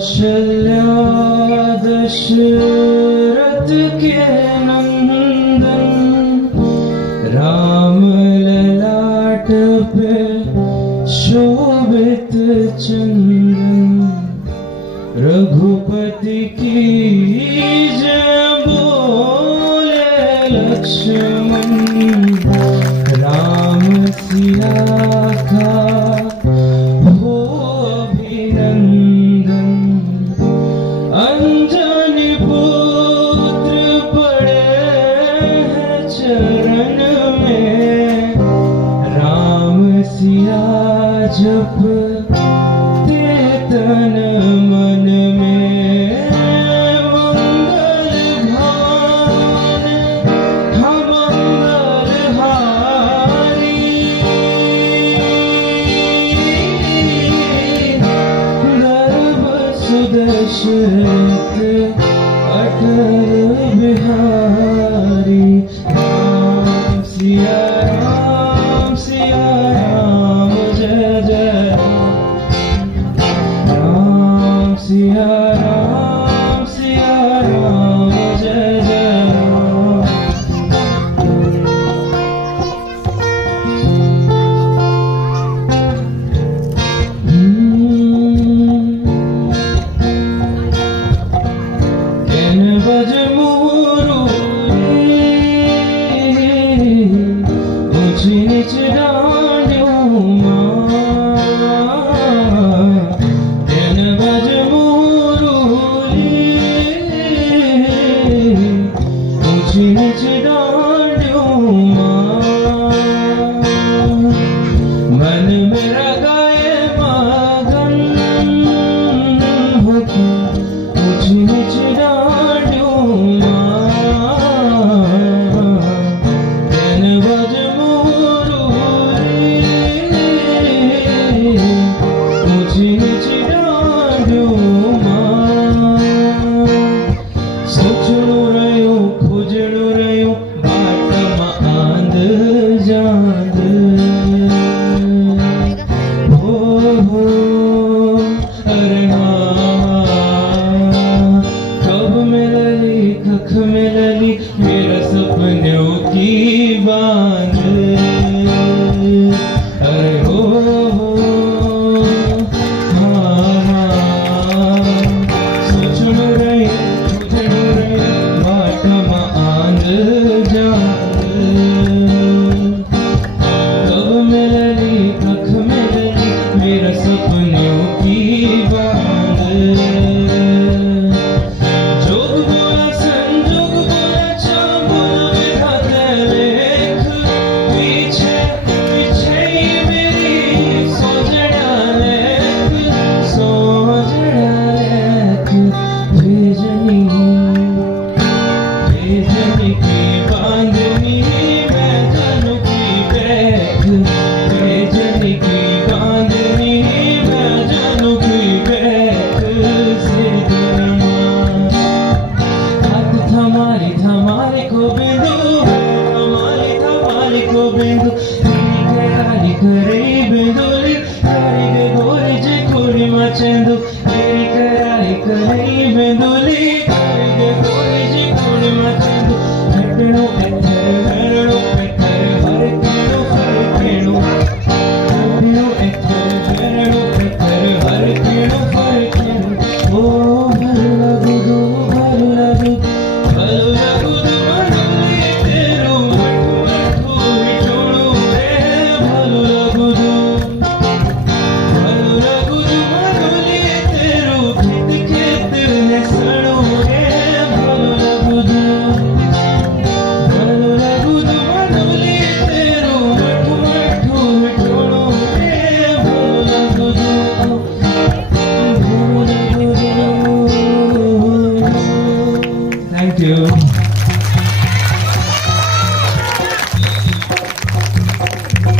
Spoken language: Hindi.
कौशल्या दशरथ के नंदन, राम ललाट पे शोभित चंदन, रघुपति की जय बोले लक्ष्मण, राम सिया का हो अभिनंदन। अंजनी पुत्र पड़े हैं चरण में, राम सिया जपते तन मन में। मंगल भान हम मंगल हारी, गर्भ सुदशरथ अटल बिहारी। राम सिया राम सिया राम जय जय राम सिया राम जय जय राम। केन बज मुरुली, ऊंची नीच डांडियों मां। केन बज मुरुली, ऊंची नीच डांडियों मां। मन मेरा गाए मगन होके, ऊंची नीच डांडियों मां। केन बज मुरुली, ऊंची नीच डांडियों मां। सोचणो रह्यो खोजणो रह्यो बाटमां आंध जांध। हो अरे हाँ, कब मिलली कख मिलली मेरा सपनों की बांध। अरे हो हाँ, सोचणो रह्यो खोजणो रह्यो बाटमां आंध जांध। कब मिलली कख मिलली मेरा सपनों की बांध। जोग बोला संजोग बोला चाबुल विधाता लेख, पीछे पीछे ही मेरी सोजड़ा लेख भेजनी भेजनी की बांधनी मैं जानू की बैठ। भेजनी की बांधनी मैं जानू की बैठ से रमा। हाथ थमारी थमारी को बिंदु, थमारी को बिंदु। करारी करे बिंदुली, करारी के गोरी जे कोरी मचंदु। करारी करे बिंदुली,